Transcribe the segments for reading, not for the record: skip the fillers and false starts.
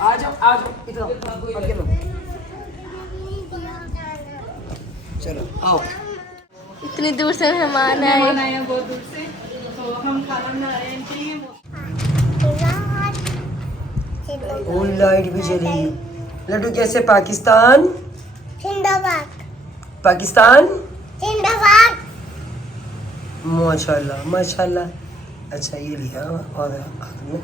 आ जाओ इधर पकड़ लो। चलो आओ। इतनी दूर से मेहमान आए हैं बहुत दूर से, तो हम खाना बना रहे हैं। और लाइट भी चली। लड्डू कैसे पाकिस्तान जिंदाबाद पाकिस्तान जिंदाबाद। माशाल्लाह माशाल्लाह। अच्छा ये लिया और हाथ में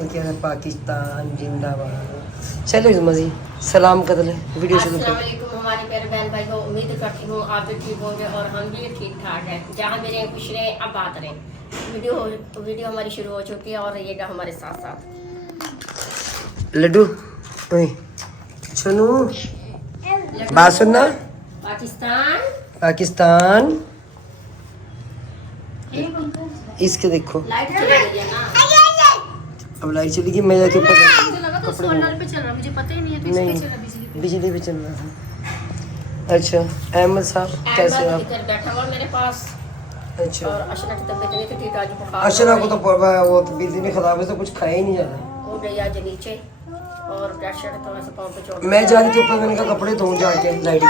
ये कह रहे पाकिस्तान जिंदाबाद। चलो मजी सलाम कर ले वीडियो शुरू कर। अस्सलामुअलैकुम हमारे प्यारे बहन भाई को, उम्मीद करती हूँ आप भी ठीक होंगे और हम भी ठीक ठाक हैं। जहाँ भी रहें खुश रहें, अब बात रहें। वीडियो हमारी शुरू हो चुकी है और रहिएगा हमारे साथ साथ। लड्डू ओए सुनो बात सुनना। पाकिस्तान पाकिस्तान इसके देखो लाइट चली गई है ना। अब लाइट चली गई। मैं जाके ऊपर तो सोलर पे चल रहा, मुझे पता ही नहीं है तो नहीं इसके चला बिजली बिजली पे चल रहा था। अच्छा अहमद साहब कैसे हो आप? अहमद इधर बैठा हुआ मेरे पास अच्छा और अशना की तबीयत नहीं थी ठीक, आज बुखार अशरा को तो वो तो बिजली में खराब है तो कुछ खाया ही नहीं जा रहा। हो गई आज नीचे और प्रेशर तो ऐसे पाँव पे चोट। मैं जा रही थी ऊपर, मैंने कहा कपड़े धोऊं जाके लाइट के।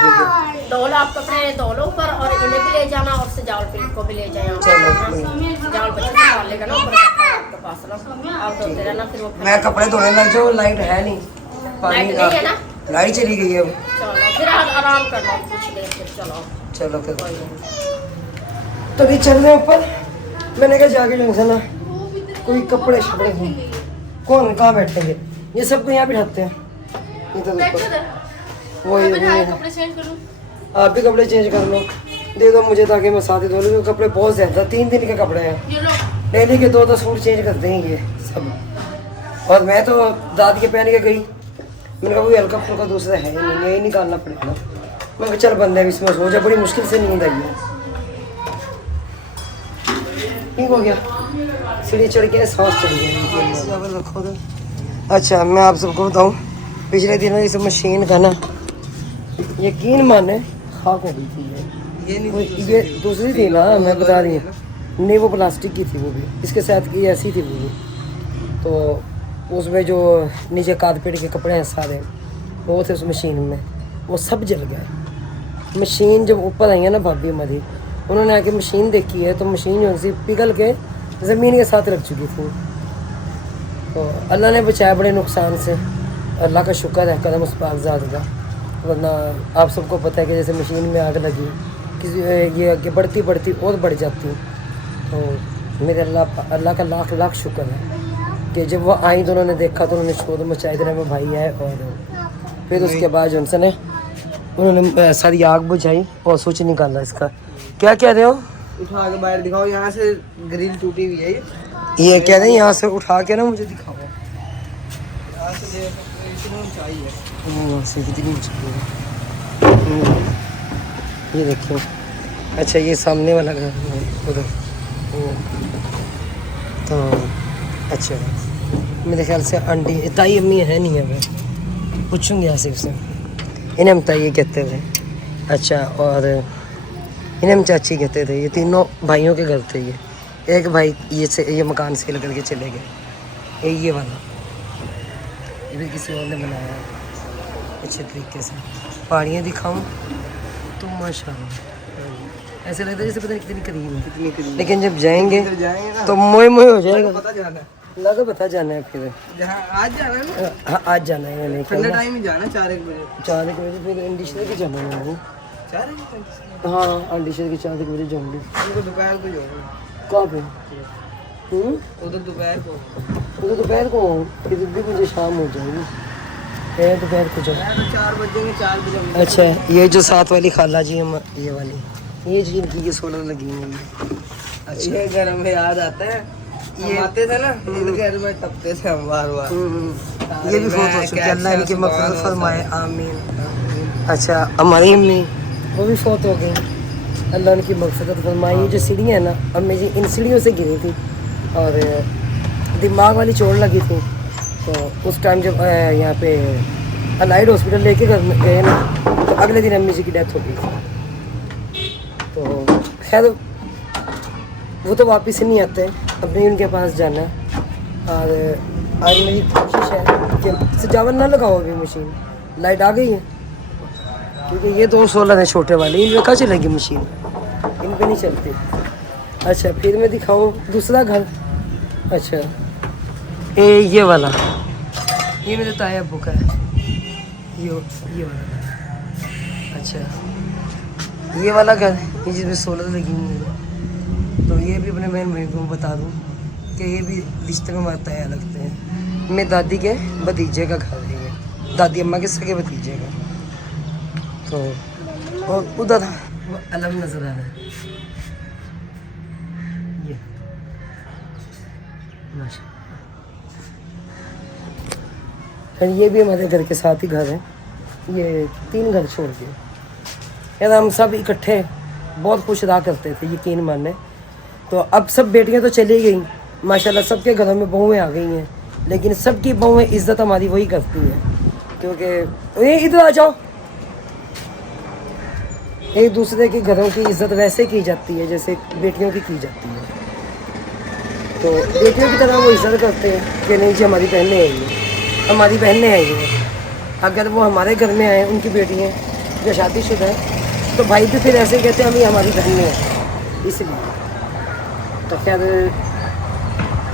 दो आप कपड़े धो लो ऊपर और इन्हें भी ले जाना और सजावल फिल्म को भी ले जाए। चलो सजावल बच्चे संभाल लेगा ना ऊपर आपके पास ना, आप धोते रहना फिर वो मैं कपड़े धोने लग जाऊँ। लाइट है नहीं, पानी लाइट नहीं है ना। लाइट चली गई है अब। चलो फिर आज आराम करना कुछ देर फिर चलो। चलो कर कोई नहीं। तो नहीं चल रहे ऊपर। मैंने कहा जाके जंक्शन ना कोई कपड़े शपड़े धो। कौन कहाँ बैठेंगे? ये सबको यहाँ बिठाते हैं। ये तो वही कपड़े चेंज करूँ। आप भी कपड़े चेंज कर लो, दे दो मुझे ताकि मैं साथ ही धो लूँ। कपड़े बहुत ज्यादा 3 दिन के कपड़े हैं। ये लो डेली के 2 सूट चेंज करते हैं ये सब। और मैं तो दादी के पहन के गई, मैंने कहा कोई हल्का फुल्का दूसरा है ही नहीं, यही निकालना पड़ेगा। मैं कहा चल बंदे इसमें सो जा, बड़ी मुश्किल से नींद आई है। ठीक हो गया, सीढ़ी चढ़ के सांस चढ़ गया। रखो तो अच्छा मैं आप सबको बताऊँ, पिछले दिनों इस मशीन का ना यकीन माने खाक हो गई थी। ये दूसरी थी ना, मैं बता रही हूँ नहीं, वो प्लास्टिक की थी वो भी, इसके साथ की ऐसी थी वो भी। तो उसमें जो नीचे कारपेट के कपड़े हैं सारे वो थे उस मशीन में, वो सब जल गए। मशीन जब ऊपर आई है ना भाभी हमारी, उन्होंने आके मशीन देखी है तो मशीन जो सी पिघल के ज़मीन के साथ रख चुकी थी। तो अल्लाह ने बचाया बड़े नुकसान से, अल्लाह का शुक्र है करम उस पाकज़ात का। वरना आप सबको पता है कि जैसे मशीन में आग लगी किसी ये आगे बढ़ती बढ़ती और बढ़ जाती। तो मेरे अल्लाह का लाख लाख शुक्र है कि जब वो आई तो उन्होंने देखा तो उन्होंने शोर मचाया इधर में भाई है। और फिर उसके बाद जो ने उन्होंने सारी आग बुझाई और स्विच निकाला इसका। क्या कह रहे हो? उठा के बाहर दिखाओ, यहाँ से ग्रिल टूटी हुई है। ये कह रहे हैं यहाँ से उठा के ना मुझे दिखाओ। यहाँ से देखो इतनी ऊंचाई है। से कितनी ऊंचाई है ये देखिए। अच्छा ये सामने वाला घर है उधर तो। अच्छा मेरे ख्याल से आंटी ताई अम्मी है नहीं है, मैं पूछूंगी यहाँ से उससे। इन्हें हम ताई कहते थे। अच्छा और इन्हें हम चाची कहते थे। ये तीनों भाइयों के घर थे। ये एक भाई ये मकान सेल करके चले गए। ये वाला ये भी किसी और ने बनाया है अच्छे तरीके से। पहाड़ियाँ दिखाऊं तो माशाल्लाह ऐसे लगता है जैसे पता नहीं कितनी करीब है, लेकिन जब जाएंगे तो मोए मोए हो जाएगा। लगा पता जाना है फिर आज जाना है ना। हाँ आज जाना है। नहीं ठंडे टाइम ही जाना, 4-1 बजे। 4-1 बजे फिर इंडिशनर की जाना है वो। 4-1 बजे? हाँ इंडिशनर की 4-1 बजे जाऊँगी। उनको दोपहर को जाऊँगा। कहाँ पे? उधर दोपहर को। उधर दोपहर को फिर भी मुझे शाम हो जाएगी। दोपहर को जाओ 4 बजेंगे, 4 बजे। अच्छा ये जो साथ वाली खाला जी हम ये वाली ये जी इनकी ये सोलर लगी हुई है। अच्छा ये घर में याद आता है, ये आते थे ना इस घर में, टपते थे हम बार बार। ये भी फोटो हो चुकी है। अल्लाह इनकी मग़फ़िरत फरमाए आमीन। अच्छा हमारी अम्मी वो भी फोत हो गई, अल्लाह उनकी मग़फ़िरत फरमाए। ये जो सीढ़ियाँ हैं ना, अम्मी जी इन सीढ़ियों से गिरी थी और दिमाग वाली चोट लगी थी। तो उस टाइम जब यहाँ पे अलाइड हॉस्पिटल लेके गए ना तो अगले दिन अम्मी जी की डेथ हो गई थी। तो खैर वो तो वापस नहीं आते, अपने उनके पास जाना। और आज मेरी कोशिश है देखिए सजावट ना लगाओ अभी मशीन, लाइट आ गई है क्योंकि ये 2 सोलर है छोटे वाले, इनमें कहाँ चलेगी मशीन, इन पे नहीं चलती। अच्छा फिर मैं दिखाऊँ दूसरा घर। अच्छा ये वाला, ये मेरे ताया अब्बू का है, ये वाला। अच्छा ये वाला घर ये जिसमें सोलर लगी हुई है, तो ये भी अपने बहन भाई को बता दूँ कि ये भी रिश्ते में हमारे ताया लगते हैं। मेरी दादी के भतीजे का घर है ये, दादी अम्मा के सगे भतीजे का। तो और उधर वो अलग नज़र आ रहा है ये माशा। और ये भी हमारे घर के साथ ही घर है, ये 3 घर छोड़ के। यार हम सब इकट्ठे बहुत खुश रहा करते थे, यकीन माने। तो अब सब बेटियां तो चली गई माशाल्लाह, सबके घरों में बहुएं आ गई हैं, लेकिन सबकी बहुएं इज्जत हमारी वही करती हैं, क्योंकि ये इधर आ जाओ, एक दूसरे के घरों की इज्जत वैसे की जाती है जैसे बेटियों की जाती है। तो बेटियों की तरह वो इज्जत करते हैं कि नहीं जी हमारी बहनें आई हैं, हमारी बहनें आई हैं। अगर वो हमारे घर में आए उनकी बेटियाँ जो शादीशुदा है तो भाई भी फिर ऐसे कहते हैं हम हमारी बहनें हैं, इसलिए। तो खैर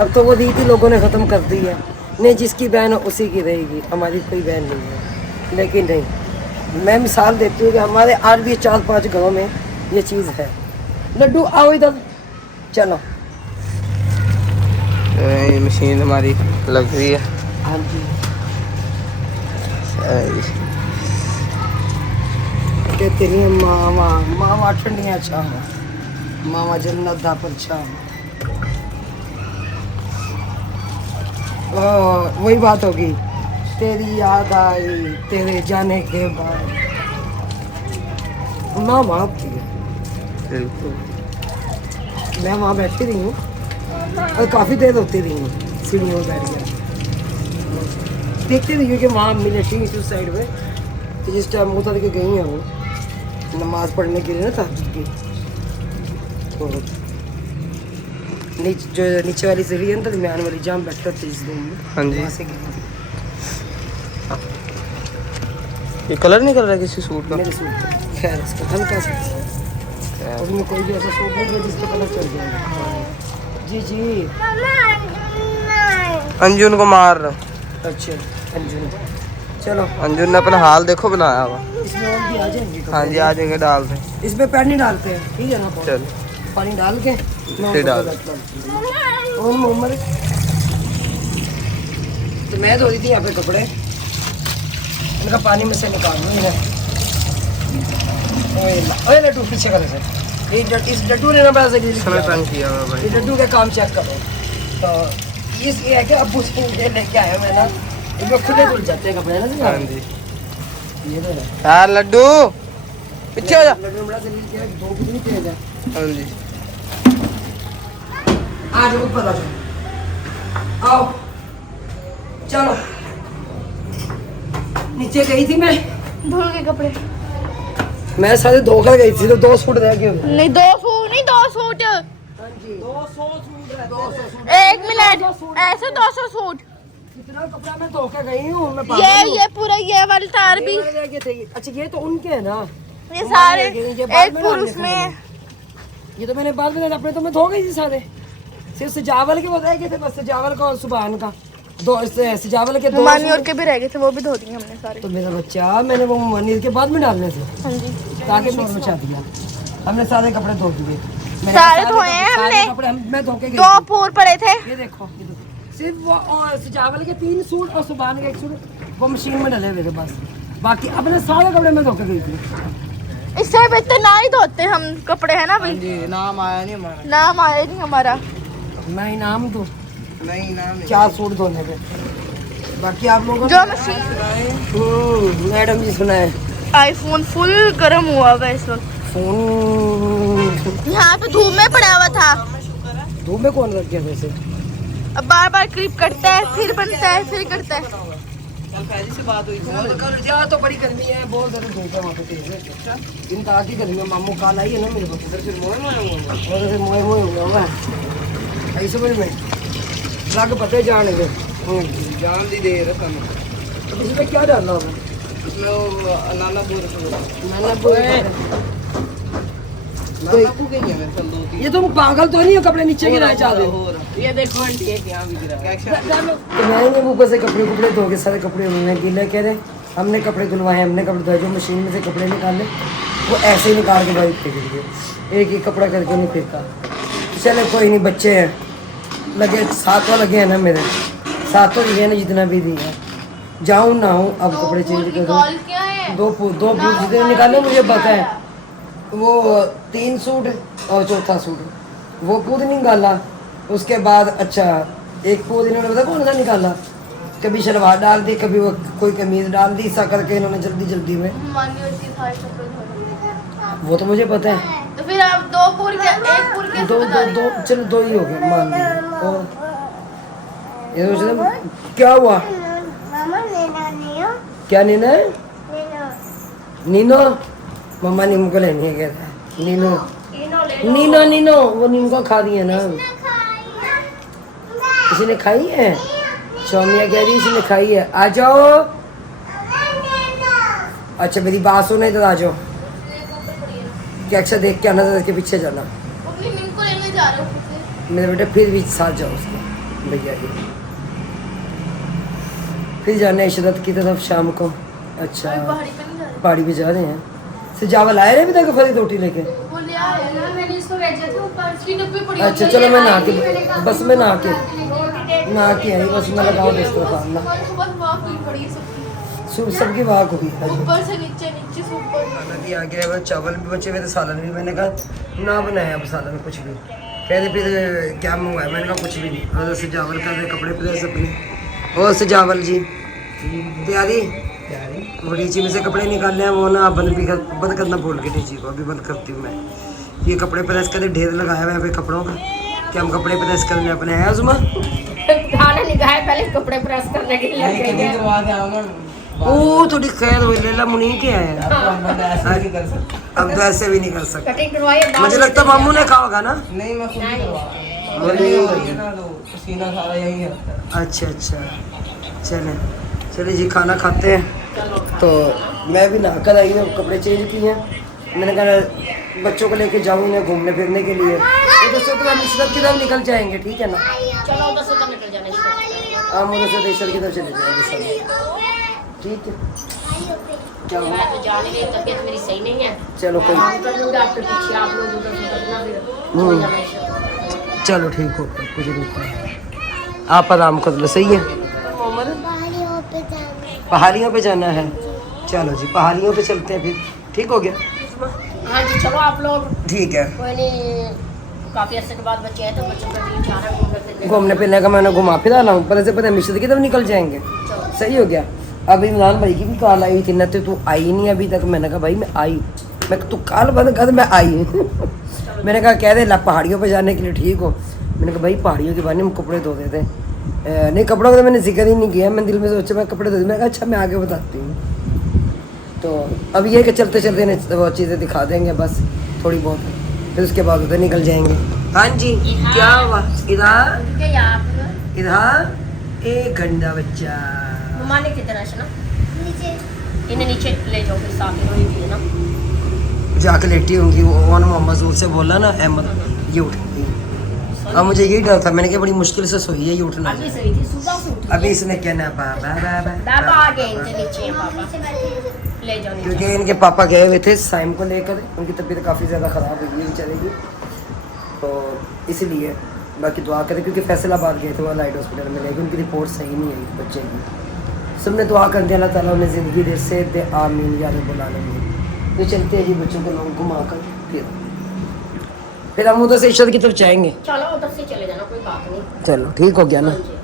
अब तो वो रीति लोगों ने ख़त्म कर दी है, नहीं जिसकी बहन है उसी की रहेगी, हमारी कोई बहन नहीं है। लेकिन नहीं, मैं मिसाल देती हूँ कि हमारे आज भी 4-5 घरों में ये चीज़ है। लड्डू आओ इधर, चलो। ये मशीन हमारी लग रही है। हाँ जी कहते नहीं मामा मामा ठंडिया छाव, मामा जन्नत दा पर छाव। वही बात होगी, तेरी याद आई तेरे जाने के बाद। माँ बाप थी, मैं वहाँ बैठी रही हूँ और काफ़ी देर होती रही हूँ, सीढ़ियों में बैठ गया देखते रही हूँ कि वहाँ अम्मी लेटी हुई उस साइड में, तो जिस टाइम मुँह उतर के गई हैं वो नमाज़ पढ़ने के लिए ना तहज्जुद की। तो जो नीचे वाली सीढ़ी है ना, दरमियान वाली जहाँ बैठा था इस रूम में, हाँ जी। वहाँ से गिरी थी। ये कलर नहीं कर रहा है किसी सूट का? मेरे सूट का खैर इसका हल्का सा, उसमें कोई भी ऐसा सूट नहीं है जिसका कलर चल जाएगा। जी जी अंजुन को मार। अच्छा अंजुन, चलो अंजुन ने अपना हाल देखो बनाया हुआ। इसमें और भी आ जाएंगे। हाँ जी आ जाएंगे, डाल दें। इसमें पानी डालते हैं, ठीक है ना? चल पानी डाल के फिर डाल। और मोहम्मद तो मैं धो रही थी यहाँ पे कपड़े, इनका पानी में से निकाल दूँ इन्हें। ओए लड्डू पीछे कर से, इस लड्डू ने ना बड़ा जरूरी समय तंग किया हुआ भाई। ये लड्डू का काम चेक करो। तो ये है कि अब्बू से लेके आया मैं ना, इनमें खुले धुल जाते हैं कपड़े ना। हाँ जी ये तो है यार लड्डू पीछे हो जा। लड्डू बड़ा जरूरी क्या है, दो कितनी तेज है। हाँ जी आज ऊपर आ आओ, चलो। नीचे गई थी मैं, धुल के कपड़े मैं सारे धोकर गई थी, तो 2 सूट रह गए। नहीं, 2 सूट नहीं, 2 सूट। 200 सूट है, 200 सूट। 1 मिनट, ऐसे 200 सूट। कितना कपड़ा मैं धोकर गई हूँ मैं पागल हूँ। ये पूरा ये वाले तार भी, ये वाले रह गए थे। अच्छा ये तो उनके है ना, ये सारे ये बाद एक में पुरुष डालने में है। ये तो मैंने बाद में अपने तो मैं धो गई थी सारे, सिर्फ सजावल के बताए गए थे बस, सजावल का और सुबहान का। सजावल के 2 मानी और के भी रह गए थे, वो भी धो दिए हमने सारे। तो मेरा बच्चा मैंने वो मनीर के बाद में डालने थे हाँ जी, ताकि शोर मचा दिया। हमने सारे कपड़े धो दिए, सारे धोए हैं हमने। कपड़े मैं धो के गई 2 थी। पूर पड़े थे। ये देखो सिर्फ वो और सजावल के 3 सूट और सुबहान का 1 सूट वो मशीन में डले हुए थे बस, बाकी अपने सारे कपड़े मैं धो के गई थी। इससे बेहतर ना ही धोते हम कपड़े, है ना भाई? जी नाम आया नहीं हमारा। नाम आया नहीं हमारा। मैं इनाम दूँ नहीं नाम 4 सूट धोने पे, बाकी आप लोगों जो मशीन, मैडम जी सुना है आईफोन फुल गर्म हुआ हुआ है इस वक्त। फोन यहाँ पे धूप में पड़ा हुआ था, धूप में कौन रख गया वैसे? अब बार बार क्लिप करता है, फिर बनता है, फिर करता है। से बात हुई थी। यहाँ तो बड़ी गर्मी है, बहुत ज़्यादा धूप है वहाँ पे तेज। इनका आगे गर्मी है, मामू काल आई है ना मेरे को, फिर मोए मोए हुआ है। ऐसे समझ में लग पते जाने के जान दी दे रहा था। अब इसमें क्या डालना होगा? इसमें वो नाना बोल नाना बोल नाना को गई है मेरे साथ 2-3। ये तुम पागल तो नहीं हो, कपड़े नीचे गिराए चाहते हो? ये देखो आंटी एक यहाँ भी गिरा क्या तो मैंने ऊपर से कपड़े धो के सारे कपड़े उन्होंने गीले कह रहे हमने कपड़े धुलवाए, हमने कपड़े धोए, जो मशीन में से कपड़े निकाले वो ऐसे ही निकाल के भाई फेंक दिए, एक ही कपड़ा करके नहीं फेंका। चले कोई नहीं, बच्चे हैं लगे, सातों लगे हैं ना मेरे, सातों दिए ना जितना भी दिया, जाऊँ ना हूँ अब कपड़े चेंज करूँ। दो पूत जितने निकाले मुझे पता है, वो 3 सूट और चौथा सूट वो पूत निकाला। उसके बाद अच्छा एक पूत इन्होंने पता कौन सा निकाला, कभी शलवार डाल दी, कभी वो कोई कमीज डाल दी, ऐसा करके इन्होंने जल्दी जल्दी में। वो तो मुझे पता है। तो फिर आप 2 पूर के 1 पूर के दो चलो 2 ही हो गए मान लीजिए। और ये सोच रहे क्या हुआ, मामा लेना नहीं हो क्या नीना है? लेना नीनो मम्मा नीम को लेनी है कहता है। नीनो नीनो वो नीम को खा दिए ना, किसी ने खाई है? सौमिया कह रही इसी ने खाई है। आ जाओ, अच्छा मेरी बात सुने तो आ जाओ। क्या अच्छा देख के आना था, के पीछे जाना। अपनी मिन को लेने जा रहे हो मेरे बेटे फिर भी साथ जाओ उसके भैया जी, फिर जाना है इशरत की तरफ शाम को। अच्छा पहाड़ी पे नहीं जा रहे? पहाड़ी पे जा रहे हैं। सजावल आए रहे अभी तक फरी रोटी लेके? वो ले आया ना, मैंने इसको भेजा था ऊपर की डब्बी पड़ी। अच्छा चलो मैं नहा के, बस मैं नहा के आई, बस मैं लगाऊँ दस्तरखान ना, बस वहाँ कोई पड़ी है सबकी, सबकी वाक हुई है। ऊपर से नीचे, नीचे से ऊपर। खाना भी आ गया है, चावल भी बचे हुए थे, सालन भी, मैंने कहा ना बनाया अब सालन कुछ भी। कह रहे फिर क्या मंगवाया, मैंने कहा कुछ भी नहीं। और सजावल कर रहे कपड़े प्रेस अपने। और सजावल जी तैयारी टीची में से कपड़े निकालने हैं, वो ना बंद करना भूल के टीची को, अभी बंद करती हूँ मैं। ये कपड़े प्रेस करके ढेर लगाया हुआ है पे कपड़ों का, कि हम कपड़े प्रेस करने अपने आए उजमा। खाने निकाहे पहले कपड़े प्रेस करने के लिए लग गए हैं। ओ थोड़ी खैर हुई लेला मुनी के आए हैं। अब तो ऐसे भी नहीं कर सकते। कटिंग करवाइए, दाल मुझे लगता है मामू ने कहा होगा ना। नहीं मैं खुद ही नहीं। करवा बोलिए ना, तो पसीना सारा यही है। अच्छा चले चले जी खाना खाते हैं। चलो खा। तो मैं भी नहा कर आई हूँ, कपड़े चेंज किए हैं। मैंने कहा बच्चों को लेके जाऊँ इन्हें घूमने फिरने के लिए। तो दोस्तों हम इशरत की तरफ निकल जाएंगे, ठीक है ना? चलो 10 उधर निकल जाने इसको। हम उधर से इशरत की तरफ चले जाएंगे सब, ठीक है? क्या हुआ? मैं तो जा नहीं रही, तबीयत मेरी सही नहीं है। चलो कोई काम कर लूँगा आपके पीछे, आप लोग उधर से करना, फिर हो जाना इसको। चलो ठीक हो, कुछ नहीं, आप आराम कर लो, सही है? पहाड़ियों पे जाना पहाड़ियों पे जाना है, चलो जी पहाड़ियों पे चलते हैं फिर, ठीक हो गया? हाँ जी चलो आप लोग, ठीक है। कोई नहीं, काफ़ी अर्से के बाद बच्चे हैं तो बच्चों का दिल चाह रहा है घूमने फिरने। घूमने फिरने का मैंने घुमा फिरा लाऊं, पता से पता मिश्र की तरफ निकल जाएंगे, सही हो गया? अब इमरान भाई की भी कॉल आई थी ना, तो तू आई नहीं अभी तक। मैंने कहा भाई मैं आई, मैं तू कॉल बंद कर, मैं आई। मैंने कहा कह दे ला पहाड़ियों पे जाने के लिए, ठीक हो? मैंने कहा भाई पहाड़ियों के बारे में कपड़े धो देते, नहीं कपड़ों का तो मैंने जिक्र ही नहीं किया, मैं दिल में सोचा मैं कपड़े धो दूँ। मैं कहा अच्छा मैं आगे बताती हूँ। तो अब ये कि चलते चलते इन्हें वो चीज़ें दिखा देंगे बस थोड़ी बहुत, फिर उसके बाद उधर निकल जाएंगे। हाँ जी क्या हुआ? इधर एक गंदा बच्चा ममाने की तरह से ना, नीचे इन्हें नीचे ले जाओ, फिर साफ ही होगी ना। जाके लेटी होंगी वो, मोहम्मद जोर से बोला ना अहमद, ये उठ गई। अब मुझे यही डर था, मैंने कहा बड़ी मुश्किल से सोई है, ये उठना अभी सही थी, सुबह से उठी अभी इसने कहना बाबा दाबा आ गए इनके नीचे हैं पापा, ले जाओ नीचे। क्योंकि इनके पापा गए हुए थे साइम को लेकर, उनकी तबीयत काफ़ी ज़्यादा ख़राब हुई है बेचारे की, तो इसलिए बाकी दुआ करें, क्योंकि फैसलाबाद गए थे वो लाइट हॉस्पिटल में, लेकिन उनकी रिपोर्ट सही नहीं आई बच्चे की। सबने दुआ कर दिया अल्लाह ताला उन्हें ज़िंदगी दे, से दे, आमीन या रब्बुल आलमीन। तो चलते हैं जी बच्चों को लोग घुमा कर, फिर हम उधर से इशरत की तरफ जाएंगे। चलो उधर से चले जाना, कोई बात नहीं। चलो ठीक हो गया ना? हाँ जी।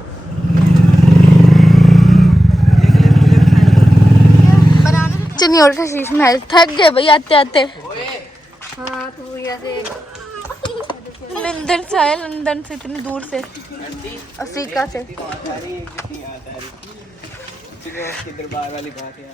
चनियोर का शीश महल थक गए भाई आते आते। हाँ तो ऐसे लंदन से आए, लंदन से इतनी दूर से, अफ्रीका से। दरबार वाली बात है।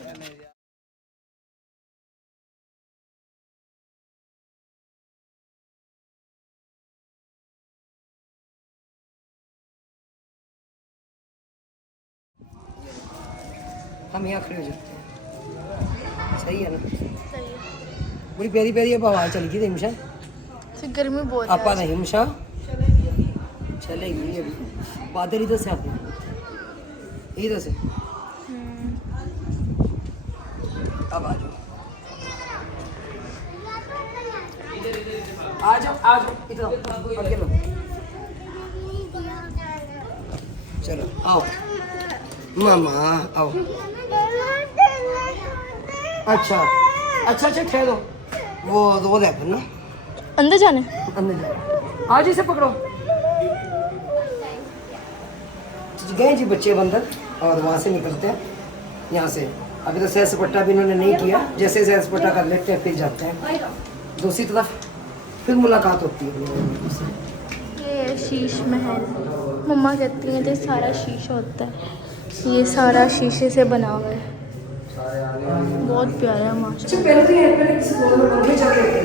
हम यहाँ खड़े हो जाते हैं। सही है ना? सही है। बड़ी प्यारी प्यारी अब हवा चल गई हिमशा। फिर गर्मी बहुत आपा है। नहीं हिमशा चलेगी अभी। बादल इधर से आते हैं, इधर से। अब आ जाओ, आ जाओ, आ जाओ इधर पकड़ लो। चलो आओ मामा आओ। अच्छा अच्छा अच्छा ठहरो, वो देखो ना अंदर जाने। अंदर जाओ, आज इसे पकड़ो। गए जी बच्चे अंदर और वहाँ से निकलते हैं यहाँ से। अभी तो सैर सपाटा भी इन्होंने नहीं किया, जैसे सैर सपाटा कर लेते हैं फिर जाते हैं दूसरी तरफ, फिर मुलाकात होती है। ये है शीश महल। मम्मा कहती हैं ये सारा शीशा होता है, ये सारा शीशे से बना हुआ है। बहुत प्यारा है माशाल्लाह। पहले तो यहाँ पे किसी दौर में पंखे चल रहे थे,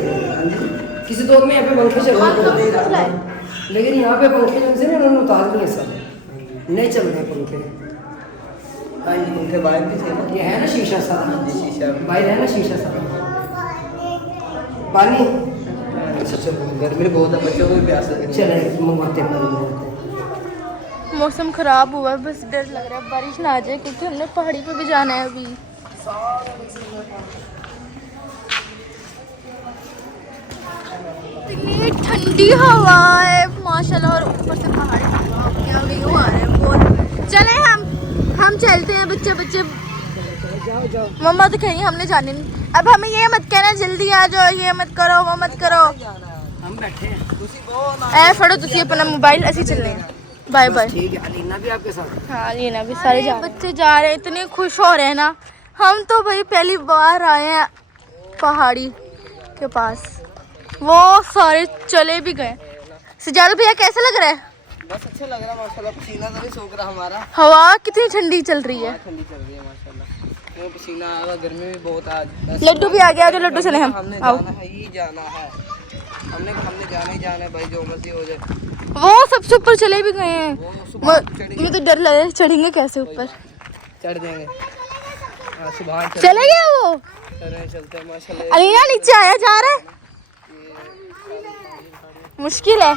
किसी दौर में यहाँ पे पंखे चल रहे थे, लेकिन यहाँ पे पंखे जब से ना उन्होंने उतार दिए सब, नहीं चल रहे पंखे। हाँ जी, उनके बाहर भी थे ना। ये है ना शीशा सारा, शीशा बाहर है ना शीशा सारा। पानी अच्छा चलो, गर्मी बहुत है, बच्चों को भी प्यास लगे। चले मंगवाते हैं पानी। मौसम ख़राब हुआ है, बस डर लग रहा है बारिश ना आ जाए, क्योंकि हमने पहाड़ी पे भी जाना है अभी। इतनी ठंडी हवा है माशाल्लाह, और ऊपर से पहाड़ी क्या व्यू आ रहा है बहुत। चले हम चलते हैं बच्चे बच्चे। जाओ जाओ, मम्मा तो कहीं हमने जाने नहीं। अब हमें ये मत कहना जल्दी आ जाओ, ये मत करो वो मत करो। हम बैठे हैं। ऐ फड़ो तुसी अपना मोबाइल, ऐसे चलने हैं। Bye bye. ठीक है, अलीना भी आपके साथ। हाँ लीना भी सारे जा रहे हैं। बच्चे जा रहे हैं, इतने खुश हो रहे हैं ना। हम तो भाई पहली बार आए हैं पहाड़ी के पास, वो सारे चले भी गए। सिजाद भैया कैसा लग रहा है? बस अच्छा लग रहा है माशाल्लाह, पसीना तो नहीं सूख रहा हमारा। हवा कितनी ठंडी चल रही है। ठंडी चल रही है माशाल्लाह, वो पसीना आ रहा, गर्मी भी बहुत आज। लड्डू भी आ गया, जो लड्डू चले हम। हमने आओ। जाना है, ही जाना है, हमने जाना ही जाना है भाई, जो मर्जी हो जाए। वो सबसे ऊपर चले भी गए हैं। मुझे तो डर लग रहा है, चढ़ेंगे कैसे ऊपर? चढ़ देंगे। हाँ, सुबह चले गया वो। चलते हैं माशाल्लाह। अलीना नीचे आया जा रहा है, मुश्किल है।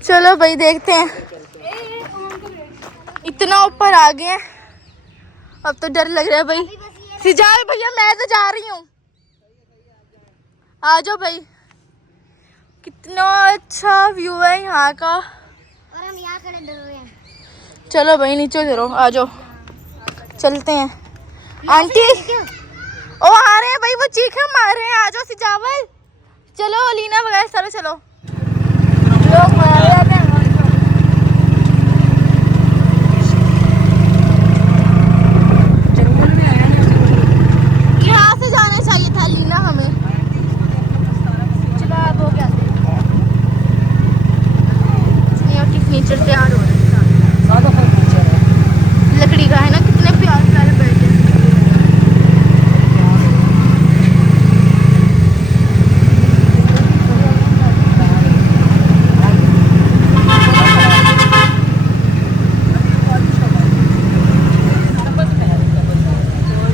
चलो भाई देखते हैं, इतना ऊपर आ गए हैं, अब तो डर लग रहा है भाई। सिजाल भैया मैं तो जा रही हूँ, आ जाओ भाई। कितना अच्छा व्यू है यहाँ का। और हम यहाँ खड़े डर रहे हैं। चलो भाई नीचे चलो, आ जाओ चलते हैं। आंटी ओ आ रहे हैं भाई, वो चीखे मार रहे हैं, आ जाओ सिजावल। चलो लीना वगैरह सारे चलो, लोग मार रहे हैं। यहाँ से जाना चाहिए था लीना हमें। चलो अब हो गया, फर्नीचर तैयार हो रहा है। सादा फर्नीचर है, लकड़ी का है ना, कितने प्यारे प्यारे बेड है।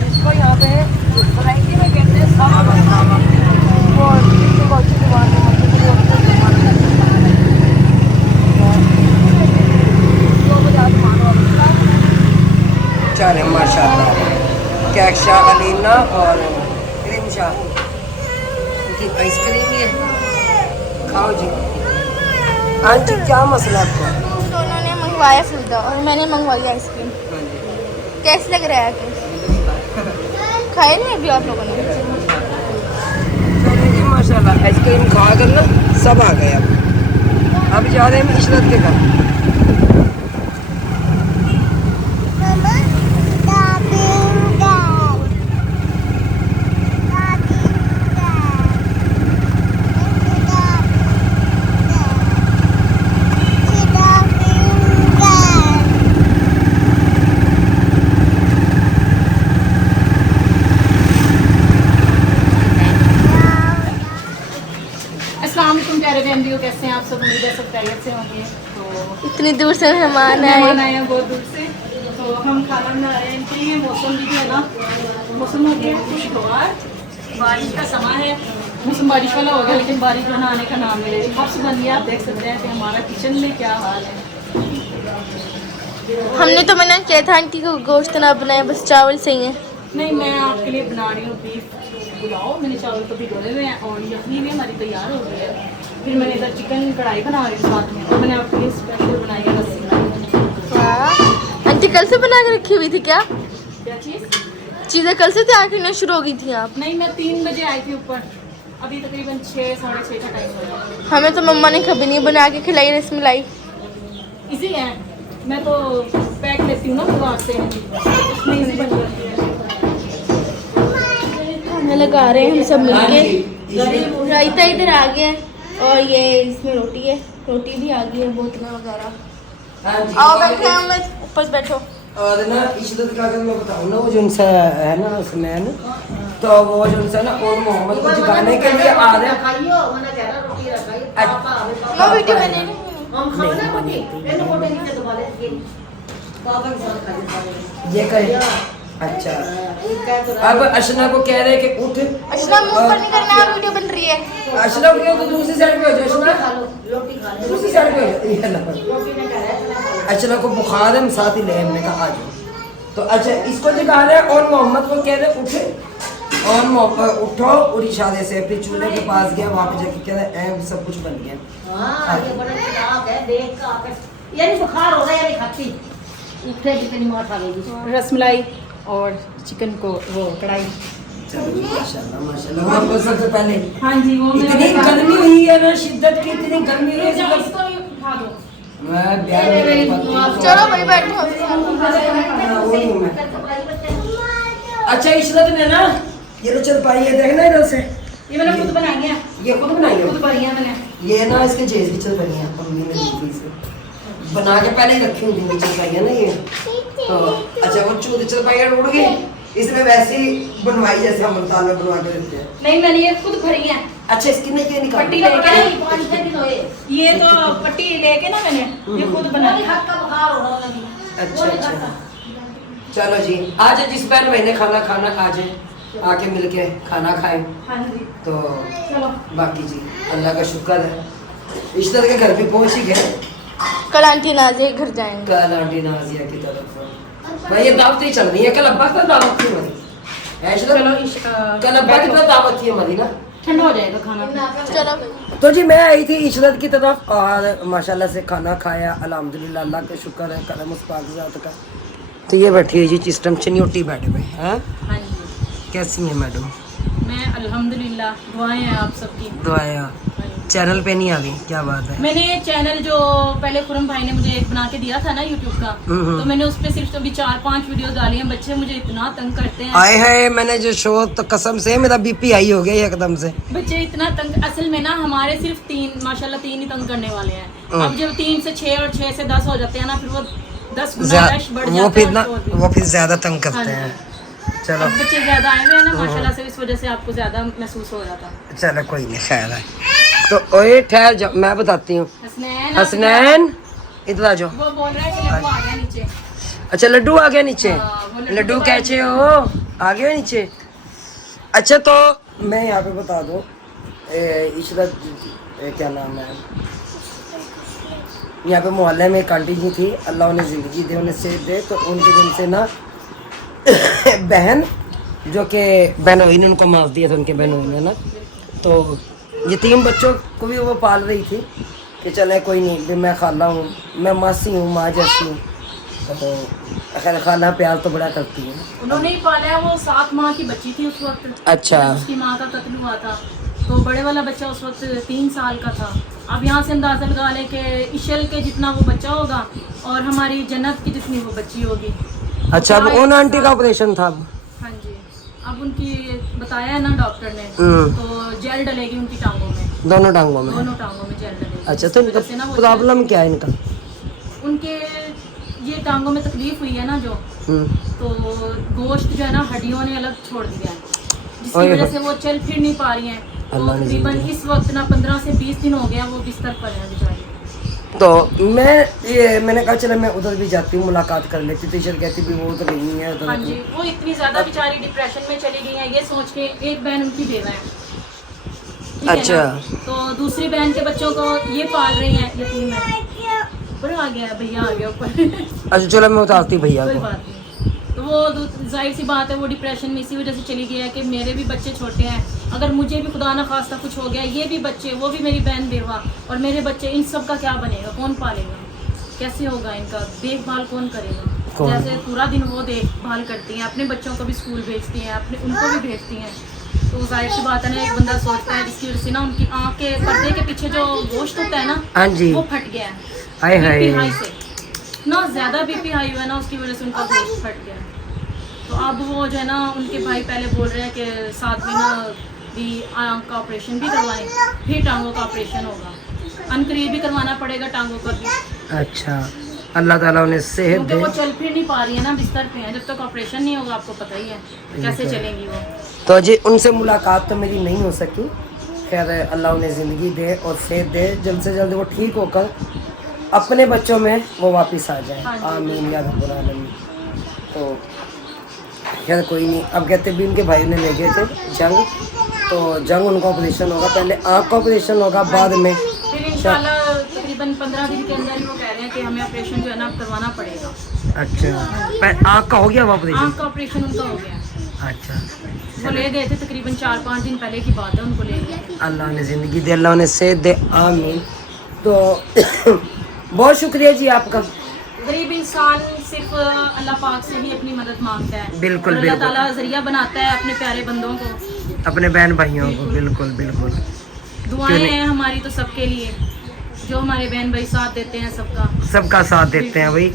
इसको यहाँ पे वैरायटी में कहते हैं सादा। चले माशाल्लाह, कैक्शा, अलीना और रिमशा की आइसक्रीम ही है, खाओ जी। आंटी क्या मसला है आपको? दोनों ने मंगवाया फूदा और मैंने मंगवाई आइसक्रीम। कैसे लग रहा है आके? खाए नहीं अभी आप लोगों ने? चलिए जी माशाल्लाह, आइसक्रीम खा कर ना सब आ गए। अब जा रहे हैं इशरत के घर। इतनी दूर से मेहमान आए। आए हैं बहुत दूर से। तो हम खाना बना रहे हैं इनके लिए। मौसम भी जो है ना, मौसम हो गया खुशगवार, बारिश का समय है, मौसम बारिश वाला हो गया, लेकिन बारिश जो ना आने का नाम नहीं ले रही। आपसे बनिए, आप देख सकते हैं कि हमारा किचन में क्या हाल है। हमने तो मना किया था आंटी को गोश्त ना बनाए, बस चावल सही है। नहीं, मैं आपके लिए बना रही हूँ बीफ पुलाव। मैंने चावल तो भिगोए हुए हैं और यखनी भी हमारी तैयार हो गई है। फिर मैंने इधर चिकन कढ़ाई बना रही हूँ साथ में, और मैंने आपके लिए स्पेशल बनाई है लस्सी। आंटी कल से बना के रखी हुई थी क्या चीज़? चीज़ें कल से तैयार करना शुरू हो गई थी आप? नहीं, मैं 3 बजे आई थी ऊपर, अभी तकरीबन 6 साढ़े 6 का टाइम हो गया। हमें तो मम्मा ने कभी नहीं बना के खिलाई रसमलाई। इसी है, मैं तो पैक लेती हूँ ना बाजार से, उसमें इजी बन जाती है। खाना लगा रहे हैं हम सब मिलके। रायता इधर आ गया है और ये इसमें रोटी है, रोटी भी आ गई है, बोतलें वगैरह। आओ बैठे हम ऊपर बैठो। और ना इशरत का अगर मैं बताऊँ ना, वो जो उनसे है ना उसमें, तो वो जो उनसे ना और मोहम्मद को जगाने के लिए आ रहे हैं। मैं वीडियो बने ये कहे अच्छा, अब अशना को कह रहे हैं कि उठ। अशना मुंह पर नहीं करना है, वीडियो बन रही है। अशना को तो दूसरी साइड पे हो जाओ, अशना दूसरी साइड पे हो जाओ। अशना को बुखार है, साथ ही ले हमने कहा आ जाओ। तो अच्छा, इसको जगा रहे हैं और मोहम्मद को कह रहे उठे, और उठो। और इशारे से अपने चूल्हे के पास गया, वहाँ पे जाके कह रहे हैं सब कुछ बन गया। हाँ, ये बड़ा खराब है, देख का यानी बुखार हो गया, यानी खाती उठे जितनी मार खा गई। रसमलाई और चिकन को वो कढ़ाई। माशाल्लाह माशाल्लाह। हमको सबसे पहले हाँ जी, वो इतनी गर्मी हुई है ना, शिद्दत की इतनी गर्मी हुई है। इसको भी उठा दो। मैं ब्याह में चलो भाई बैठो। अच्छा, इशरत ने ना ये तो चल पाई है, देखना इधर से। ये मैंने खुद बनाई है, ये खुद बनाई है, खुद बनाई है मैंने। ये ना इसके जेज की चल बनी है, मम्मी ने दी थी इसे बना के पहले ही रखी हुई थी चल पाई है ना ये। तो अच्छा, वो चूड़ी चल पाई उड़ गई, इसमें वैसे ही बनवाई जैसे हम मुल्तान में बनवा के देते हैं। नहीं, मैंने ये खुद भरी है। अच्छा, इसकी नहीं ये निकाल पट्टी लेके, ये तो पट्टी लेके ना मैंने ये खुद बनाई। अच्छा अच्छा, चलो जी, आज जिस बहन भाई ने खाना खाना आज आके मिलके खाना खाए। हाँ जी, तो चलो। बाकी जी अल्लाह का शुक्र है, इश्तर के घर भी पहुंच ही गए। कल आंटी नाजिया के घर जाएंगे। कल आंटी नाजिया की तरफ भाई ये दावत ही चल रही है। कल अब्बा की दावत थी हमारी, कल अब्बा की तरफ दावत थी हमारी ना, ठंडा हो जाएगा खाना। चलो। तो जी मैं आई थी इशरत की तरफ और माशाल्लाह से खाना खाया, अल्हम्दुलिल्लाह, अल्लाह का शुक्र है, करम उस पाक ज़ात का। तो ये बैठी है जी चिस्टम चनियोटी बैठे हुए हैं। हाँ जी, कैसी हैं मैडम? मैं अल्हम्दुलिल्लाह, दुआएं हैं आप सबकी। दुआया चैनल पे नहीं आ गई, क्या बात है। मैंने चैनल जो पहले खुरम भाई ने मुझे एक बना के दिया था ना यूट्यूब का, तो मैंने उस पे सिर्फ अभी 4-5 वीडियो डाली हैं। बच्चे मुझे इतना तंग करते हैं, आए है मैंने जो शो तो कसम से मेरा बीपी हाई हो गया एकदम से। बच्चे इतना तंग। असल में ना हमारे सिर्फ 3 माशाल्लाह 3 ही तंग करने वाले हैं। अब जब 3 से 6 और 6 से 10 हो जाते हैं ना, फिर वो 10 गुना रश बढ़ जाता है। वो फिर ज्यादा तंग करते हैं। चलो, अब बच्चे ज्यादा आए हुए हैं ना माशाल्लाह से, इस वजह से आपको ज्यादा महसूस हो रहा था। चलो कोई नहीं, खैर है। तो ओए ठहर जाओ, मैं बताती हूँ। हसनैन इधर आ जाओ। वो बोल रहा है कि लड्डू आ गया नीचे। अच्छा, लड्डू आ गया नीचे। हाँ, लड्डू कैसे हो, आ गए नीचे? अच्छा, तो मैं यहाँ पे बता दूँ, इशरत क्या नाम है, यहाँ पे मोहल्ले में एक आंटी जी थी, अल्लाह उन्हें ज़िंदगी दे, उन्हें सेहत दे। तो उनके दिल से ना बहन जो कि बहनोई ने उनको मार दिया था, उनके बहनोई ने ना, तो यतीम बच्चों को भी वो पाल रही थी कि चले कोई नहीं भी, मैं खाला हूँ, मैं मासी हूँ, माँ जैसी हूँ। तो खैर खाला प्यार तो बड़ा करती है। उन्होंने ही पाला है, वो 7 माह की बच्ची थी उस वक्त। अच्छा, जब उसकी माँ का कत्ल हुआ था, तो बड़े वाला बच्चा उस वक्त 3 साल का था। अब यहाँ से अंदाजा लगा लें कि इशल के जितना वो बच्चा होगा और हमारी जन्नत की जितनी वो बच्ची होगी। अच्छा, अब उन आंटी का ऑपरेशन था अब? हाँ जी, अब उनकी बताया है ना डॉक्टर ने, तो जेल डलेगी उनकी टांगों में, दोनों टांगों में। दोनों टांगों में जेल डलेगी। अच्छा, तो इनका प्रॉब्लम क्या है इनका? उनके ये टांगों में तकलीफ हुई है ना जो, तो गोश्त जो है ना हड्डियों ने अलग छोड़ दिया है, जिसकी वजह से वो चल फिर नहीं पा रही हैं। तो तकरीबन इस वक्त ना 15 से 20 दिन हो गया वो बिस्तर पर है बेचारी। तो मैंने कहा चलो मैं उधर भी जाती हूँ, मुलाकात कर लेती। टीचर कहती भी वो तो नहीं है उधर। हाँ जी, वो इतनी ज्यादा बेचारी डिप्रेशन में चली गई है ये सोच के। एक बहन उनकी बेवा है, ठीक है अच्छा। ना? तो दूसरी बहन के बच्चों को ये पाल रही हैं, यतीम है। ऊपर आ गया भैया, आ गया ऊपर। अच्छा चलो मैं उतारती भैया कोई को। बात नहीं। तो वो जाहिर सी बात है वो डिप्रेशन में इसी वजह से चली गई है कि मेरे भी बच्चे छोटे हैं, अगर मुझे भी खुदा ना खास्ता कुछ हो गया, ये भी बच्चे, वो भी मेरी बहन बेवा और मेरे बच्चे, इन सब का क्या बनेगा? कौन पालेगा? कैसे होगा? इनका देखभाल कौन करेगा? जैसे पूरा दिन वो देखभाल करती हैं, अपने बच्चों को भी स्कूल भेजती हैं, अपने उनको भी भेजती हैं। तो जाहिर सी बात है ना, एक बंदा सोचता है जिसकी वजह से ना उनकी आँख के पर्दे के पीछे जो गोश्त होता है ना, हाँ जी। वो फट गया है। हाय हाय। BP हाई से ना ज़्यादा BP हाई हुआ है ना, उसकी वजह से उनका गोश्त फट गया है। तो अब वो जो है ना, उनके भाई पहले बोल रहे हैं कि साथ में ना भी आँख का ऑपरेशन भी करवाएं, फिर टांगों का ऑपरेशन होगा, अनकरीब भी करवाना पड़ेगा टांगों का भी। अच्छा अल्लाह ताला उन्हें सेहत क्योंकि दे। वो चल फिर नहीं पा रही है ना, बिस्तर पे है, जब तक ऑपरेशन नहीं होगा आपको पता ही है कैसे चलेंगी वो। तो जी उनसे मुलाकात तो मेरी नहीं हो सकी, खैर अल्लाह उन्हें ज़िंदगी दे और सेहत दे, जल्द से जल्द वो ठीक होकर अपने बच्चों में वो वापस आ जाए। हाँ जी। आमीन या रब्बुल आलमीन। तो खैर कोई नहीं। अब कहते भी उनके भाई ने ले गए थे जंग, तो जंग उनका ऑपरेशन होगा, पहले आँख का ऑपरेशन होगा, बाद में फिर इंशाल्लाह तकरीबन 15 दिन के अंदर ही वो कह रहे हैं कि हमें ऑपरेशन जो है ना करवाना पड़ेगा। अच्छा आँख का हो गया वो ऑपरेशन? आँख का ऑपरेशन उनका हो गया। अच्छा वो ले गए थे तकरीबन 4-5 दिन पहले की बात है, उनको ले गए थे। अल्लाह ने ज़िंदगी दे, अल्लाह ने सेहत दे, आमीन। तो बहुत शुक्रिया जी आपका। गरीब इंसान सिर्फ अल्लाह पाक से ही अपनी मदद मांगता है। बिल्कुल, और अल्लाह बिल्कुल। ताला जरिया बनाता है अपने प्यारे बंदों को, अपने बहन भाइयों को। बिल्कुल बिल्कुल। दुआएं हैं हमारी तो सबके लिए, जो हमारे बहन भाई साथ देते हैं सबका साथ देते हैं भाई।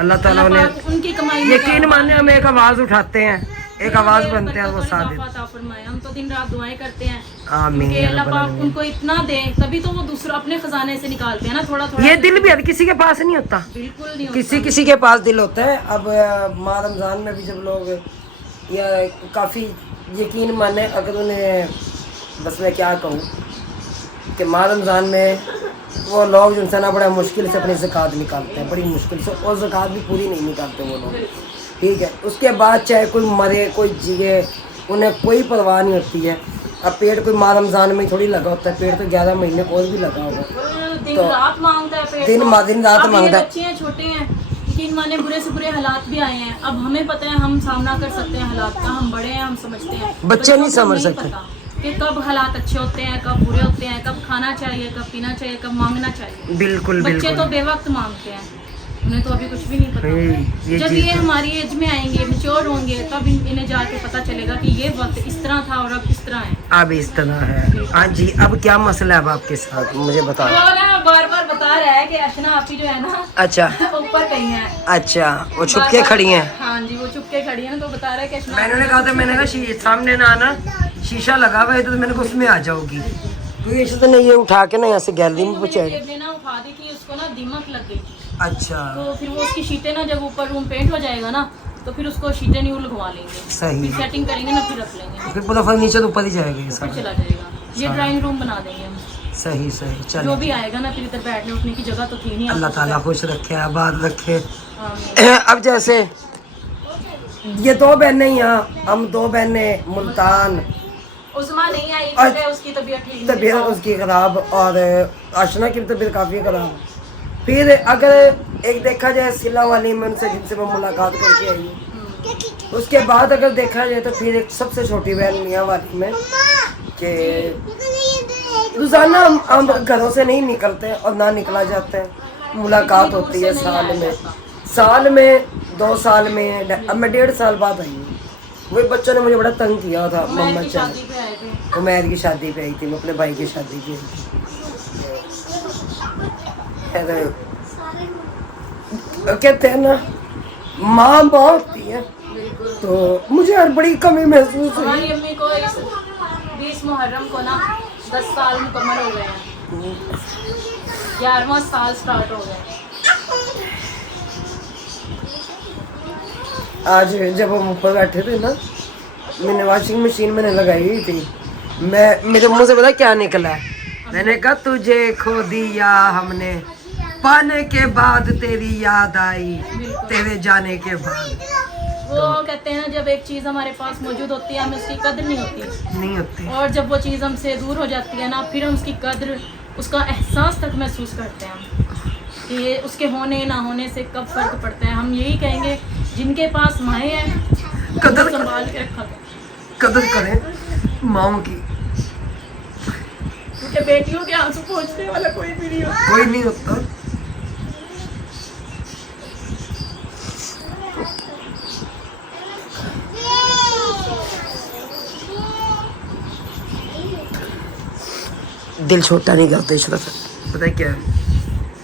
अल्लाह ताला अल्लाह उन्हें पाक उनकी कमाई में यकीन माने, हम एक आवाज़ उठाते हैं, एक आवाज़ बनते हैं, वो साथ देते अता फरमाए। हम तो दिन रात दुआएं करते हैं हैं। आमीन कि या अल्लाह रब्बल पाक आलमीन। उनको इतना दे, तभी तो वो दूसरा अपने खजाने से निकालते हैं ना थोड़ा थोड़ा। ये दिल भी हर किसी के पास नहीं होता, बिल्कुल नहीं होता। किसी किसी के पास दिल होता है। अब माह रमज़ान में भी जब लोग या काफ़ी यकीन माने, अगर उन्हें बस मैं क्या कहूँ कि माह रमज़ान में वो लोग जो ना बड़ा मुश्किल से अपनी ज़कात निकालते हैं, बड़ी मुश्किल से, और ज़कात भी पूरी नहीं निकालते वो लोग, ठीक है। उसके बाद चाहे कोई मरे कोई जिए, उन्हें कोई परवाह नहीं होती है। अब पेट कोई माह रमज़ान में थोड़ी लगा होता है, पेट तो 11 महीने और भी लगा होगा। दिन तो रात मांगता है पेट दिन को। रात अब ये मांगता है। बच्चे हैं, छोटे हैं, यकीन माने बुरे से बुरे हालात भी आए हैं। अब हमें पता है हम सामना कर सकते हैं हालात का, हम बड़े हैं, हम समझते हैं। बच्चे बच्चों नहीं को समझ सकते पता कि कब हालात अच्छे होते हैं, कब बुरे होते हैं, कब खाना चाहिए, कब पीना चाहिए, कब मांगना चाहिए। बिल्कुल बच्चे बिल्कुल। तो बेवक्त मांगते हैं, उन्हें तो अभी कुछ भी नहीं पता। ये जब चीज़ ये है। हमारी एज में आएंगे, मैच्योर होंगे, तब इन्हें जाके पता चलेगा कि ये वक्त इस तरह था और अब इस तरह है। अब इस तरह है। हाँ जी, अब क्या मसला है अब आपके साथ, मुझे बताओ। वो ना बार बार बता रहा है कि अर्चना आपकी जो है ना अच्छा ऊपर कहीं है। अच्छा, वो छुप के खड़ी हैं। हाँ जी, वो चुप के खड़ी है ना, तो बता रहा है कि अर्चना मैंने कहा था, मैंने कहा सामने ना आना, शीशा लगा हुआ है तो मैंने कहा उसमें आ जाओगी, क्योंकि इसे तो नहीं, ये उठा के ना यहाँ से गैलरी में पहुँचाए। टेबलें ना उठा दी कि उसको ना दीमक लग गई, अच्छा तो फिर वो उसकी शीटें ना जब ऊपर रूम पेंट हो जाएगा ना, तो फिर उसको शीटें न्यू लगवा लेंगे, सही। फिर सेटिंग करेंगे ना, फिर रख लेंगे, फिर पूरा फर्नीचर तो ऊपर ही जाएगा ये फिर सब। चला जाएगा। ये ड्राइंग रूम बना देंगे हम, सही सही। जो चलो भी आएगा ना, फिर इधर बैठने उठने की जगह तो थी नहीं। अल्लाह ताला खुश रखे, आबाद रखे। आमीन। अब जैसे ये 2 बहनें यहाँ, हम 2 बहनें मुल्तान, उस्मा नहीं आई क्योंकि उसकी तबीयत ठीक नहीं तबीयत है। उसकी ख़राब और आशना की तबीयत काफ़ी ख़राब। फिर अगर एक देखा जाए सिला वाली में उनसे, जिनसे मैं मुलाकात करके आई हूँ, उसके बाद अगर देखा जाए तो फिर एक सबसे छोटी बहन मियाँ वाली में, कि रोज़ाना हम घरों से नहीं निकलते और ना निकला जाते हैं, मुलाकात होती है साल में 2 साल में। अब मैं 1.5 साल बाद आई हूँ। वही बच्चों ने मुझे बड़ा तंग किया था, मोहम्मद चाचा, शादी पे आए थे। उमैर की शादी पे आई थी, मैं अपने भाई की शादी की आई थी। कहते हैं ना, माँ बहुत होती है, तो मुझे हर बड़ी कमी महसूस हुई। हमारी अम्मी को इस 20 मुहर्रम को ना 10 साल मुकम्मल हो गए हैं, 11वां साल स्टार्ट हो गया। आज जब हम ऊपर बैठे थे ना, मैंने वॉशिंग मशीन मैंने लगाई हुई थी, मेरे मुंह से पता क्या निकला है? मैंने कहा तुझे खो दिया हमने, पाने के बाद तेरी याद आई, तेरे जाने के बाद वो कहते हैं जब एक चीज हमारे पास मौजूद होती है हमें उसकी कदर नहीं होती, नहीं होती। और जब वो चीज हमसे दूर हो जाती है ना, फिर हम उसकी कदर, उसका एहसास तक महसूस करते हैं हम कि उसके होने ना होने से कब फर्क पड़ता है। हम यही कहेंगे जिनके पास माएँ हैं कदर उनको संभाल के रखा करें, कदर करें माओ की। क्योंकि बेटियों के आंसू पहुंचने वाला कोई भी नहीं होता। कोई नहीं होता। दिल छोटा नहीं करते इशरा सर, पता है क्या है?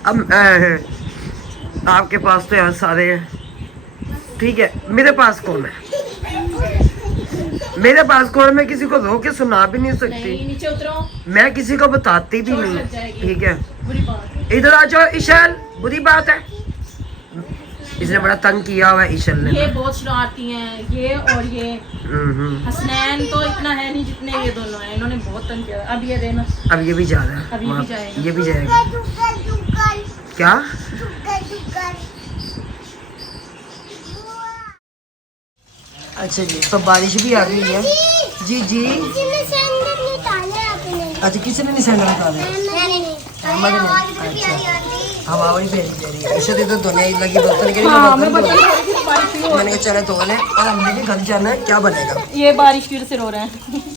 अब आपके पास तो यार सारे हैं, ठीक है, मेरे पास कौन है? मेरे पास कौन है? मैं किसी को रो के सुना भी नहीं सकती, नहीं नीचे उतरो, मैं किसी को बताती भी चोट नहीं, लग जाएगी। ठीक है? बुरी बात है। इधर आ जाओ ईशल, बुरी बात है। इसने बड़ा तंग किया हुआ है ईशल ने। ये बहुत शरारती हैं ये, और ये हसनैन तो इतना है नहीं जितने ये दोनों हैं, इन्होंने बहुत तंग किया। अब ये देना, अब ये भी जा रहा है, अब ये भी जाएगा। ये भी जाएगा। क्या? अच्छा जी, तो बारिश भी आ गई है जी जी। अच्छा, किसी ने नहीं सैंडल निकाले? अहमद ने। अच्छा, हवा बड़ी प्यारी प्यारी है। अच्छा, तो दोनों लगी बर्तन के लिए मैंने कहा चले धो ले, और हमने भी घर जाना है, क्या बनेगा? ये बारिश की वजह से रो रहे हैं।